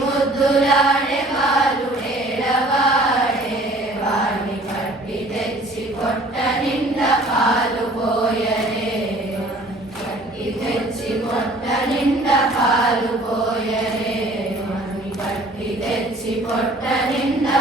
ముద్దులాడే బాలుడేడవాడే వాణ్ణి పట్టి తెచ్చి పొట్ట నిండా పాలు పోయరే పట్టి తెచ్చి పొట్ట నిండా పాలు పోయరే వాణ్ణి పట్టి తెచ్చి పొట్ట నిండా